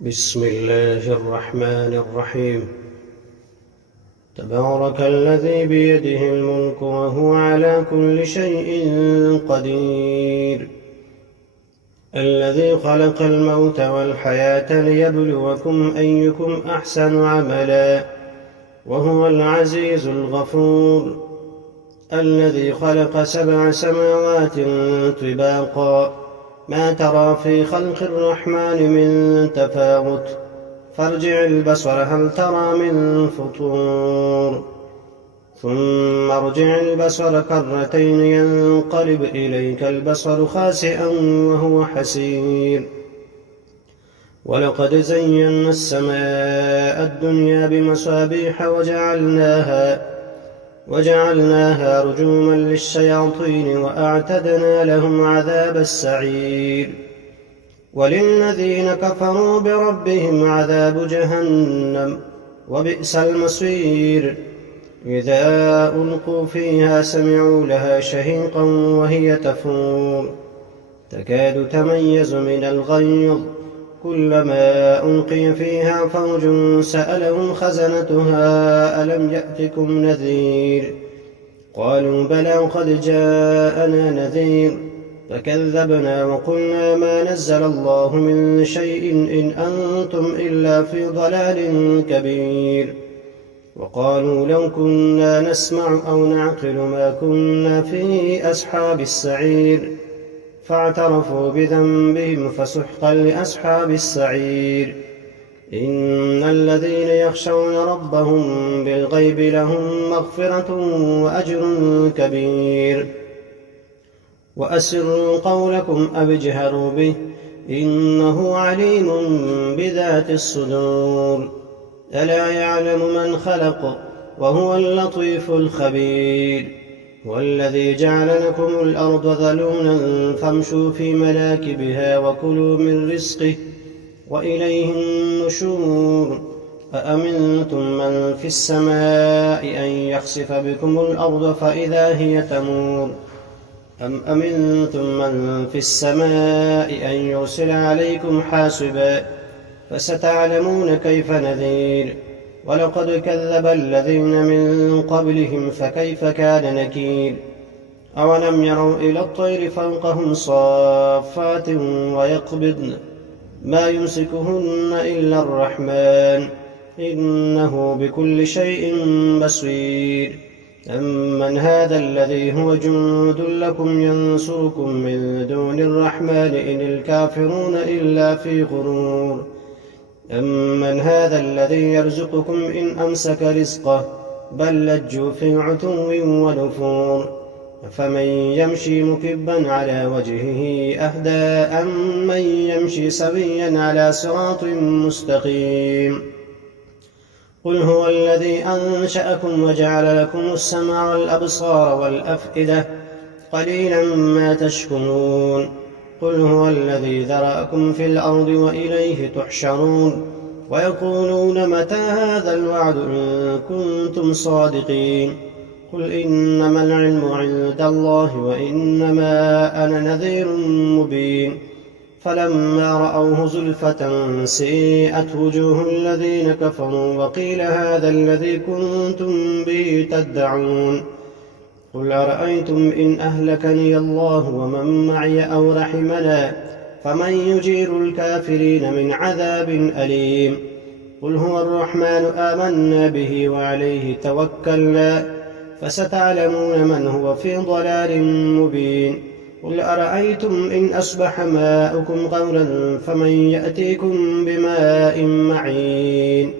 بسم الله الرحمن الرحيم. تبارك الذي بيده الملك وهو على كل شيء قدير، الذي خلق الموت والحياة ليبلوكم أيكم أحسن عملا، وهو العزيز الغفور، الذي خلق 7 سماوات طباقا، ما ترى في خلق الرحمن من تفاوت، فارجع البصر هل ترى من فطور، ثم ارجع البصر كرتين ينقلب إليك البصر خاسئا وهو حسير. ولقد زينا السماء الدنيا بمصابيح وجعلناها رجوما للشياطين وأعتدنا لهم عذاب السعير. وللذين كفروا بربهم عذاب جهنم وبئس المصير. إذا ألقوا فيها سمعوا لها شهيقا وهي تفور، تكاد تميز من الغيظ، كلما ألقي فيها فوج سألهم خزنتها ألم يأتكم نذير؟ قالوا بلى قد جاءنا نذير، فكذبنا وقلنا ما نزل الله من شيء إن أنتم إلا في ضلال كبير. وقالوا لو كنا نسمع أو نعقل ما كنا في أصحاب السعير، فاعترفوا بذنبهم فسحقا لأصحاب السعير. إن الذين يخشون ربهم بالغيب لهم مغفرة وأجر كبير. وأسروا قولكم أو اجهروا به إنه عليم بذات الصدور. ألا يعلم من خلق وهو اللطيف الخبير. والذي جعل لكم الأرض ذلولا فامشوا في مناكبها وكلوا من رزقه وإليه النشور. أأمنتم من في السماء أن يخسف بكم الأرض فإذا هي تمور، أم أمنتم من في السماء أن يرسل عليكم حاصبا، فستعلمون كيف نذير. ولقد كذب الذين من قبلهم فكيف كان نكير. أولم يروا إلى الطير فوقهم صافات ويقبضن ما يمسكهن إلا الرحمن إنه بكل شيء بصير. أمن هذا الذي هو جند لكم ينصركم من دون الرحمن إن الكافرون إلا في غرور. أمن هذا الذي يرزقكم إن أمسك رزقه بل لجوا في عتو ونفور. فمن يمشي مكبا على وجهه أهدى أم من يمشي سويا على صراط مستقيم. قل هو الذي أنشأكم وجعل لكم السمع والأبصار والأفئدة قليلا ما تشكرون. قل هو الذي ذرأكم في الأرض وإليه تحشرون. ويقولون متى هذا الوعد إن كنتم صادقين. قل إنما العلم عند الله وإنما أنا نذير مبين. فلما رأوه زلفة سيئت وجوه الذين كفروا وقيل هذا الذي كنتم به تدعون. قل أرأيتم إن أهلكني الله ومن معي أو رحمنا فمن يجير الكافرين من عذاب أليم. قل هو الرحمن آمنا به وعليه توكلنا فستعلمون من هو في ضلال مبين. قل أرأيتم إن أصبح ماؤكم غورا فمن يأتيكم بماء معين.